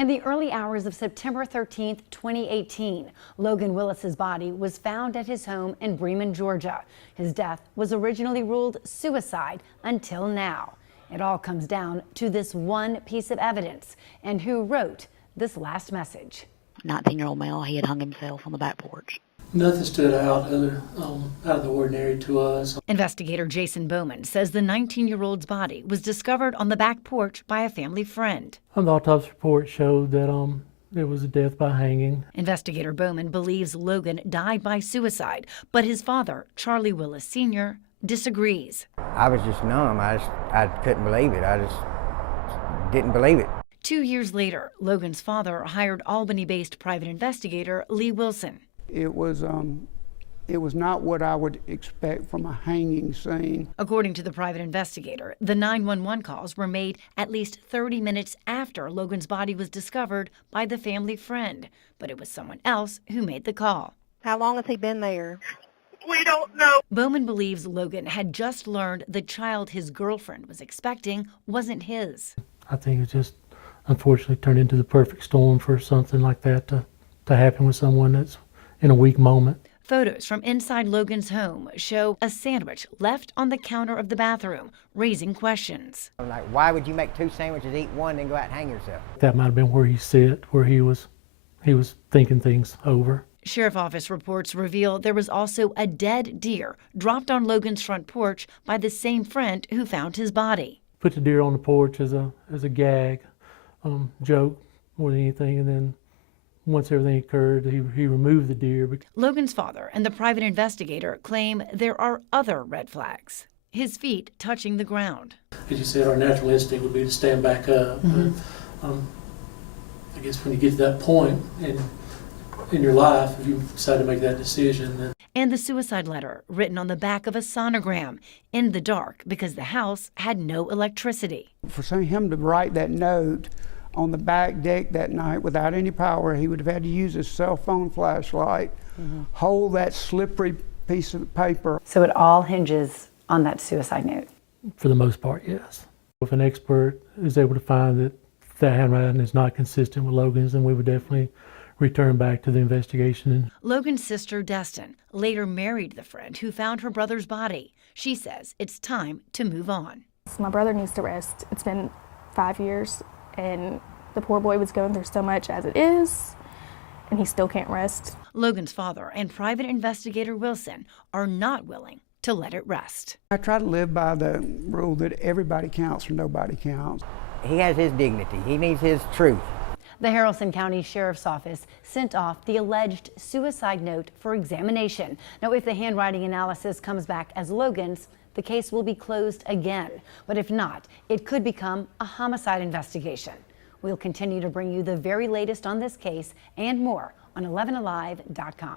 In the early hours of September 13, 2018, Logan Willis's body was found at his home in Bremen, Georgia. His death was originally ruled suicide until now. It all comes down to this one piece of evidence and who wrote this last message. 19-year-old male, he had hung himself on the back porch. Nothing stood out out of the ordinary to us. Investigator Jason Bowman says the 19-year-old's body was discovered on the back porch by a family friend. The autopsy report showed that it was a death by hanging. Investigator Bowman believes Logan died by suicide, but his father, Charles Willis Jr., disagrees. I was just numb. I couldn't believe it. I just didn't believe it. 2 years later, Logan's father hired Albany-based private investigator Lee Wilson. It was not what I would expect from a hanging scene. According to the private investigator, the 911 calls were made at least 30 minutes after Logan's body was discovered by the family friend, but it was someone else who made the call. How long has he been there? We don't know. Bowman believes Logan had just learned the child his girlfriend was expecting wasn't his. I think it just unfortunately turned into the perfect storm for something like that to happen with someone that's in a weak moment. Photos from inside Logan's home show a sandwich left on the counter of the bathroom, raising questions. I'm like, why would you make 2 sandwiches, eat one, and go out and hang yourself? That might have been where he sat, where he was thinking things over. Sheriff Office reports reveal there was also a dead deer dropped on Logan's front porch by the same friend who found his body. Put the deer on the porch as a gag, joke more than anything, and then once everything occurred, he removed the deer. Logan's father and the private investigator claim there are other red flags. His feet touching the ground. As you said, our natural instinct would be to stand back up. But, I guess when you get to that point in your life, if you decide to make that decision, then. And the suicide letter written on the back of a sonogram in the dark because the house had no electricity. For him to write that note on the back deck that night without any power, he would have had to use his cell phone flashlight, hold that slippery piece of paper. So it all hinges on that suicide note? For the most part, yes. If an expert is able to find that handwriting is not consistent with Logan's, then we would definitely return back to the investigation. Logan's sister, Destin, later married the friend who found her brother's body. She says it's time to move on. My brother needs to rest. It's been 5 years. And the poor boy was going through so much as it is, and he still can't rest. Logan's father and private investigator Wilson are not willing to let it rest. I try to live by the rule that everybody counts or nobody counts. He has his dignity. He needs his truth. The Haralson County Sheriff's Office sent off the alleged suicide note for examination. Now, if the handwriting analysis comes back as Logan's, the case will be closed again. But if not, it could become a homicide investigation. We'll continue to bring you the very latest on this case and more on 11alive.com.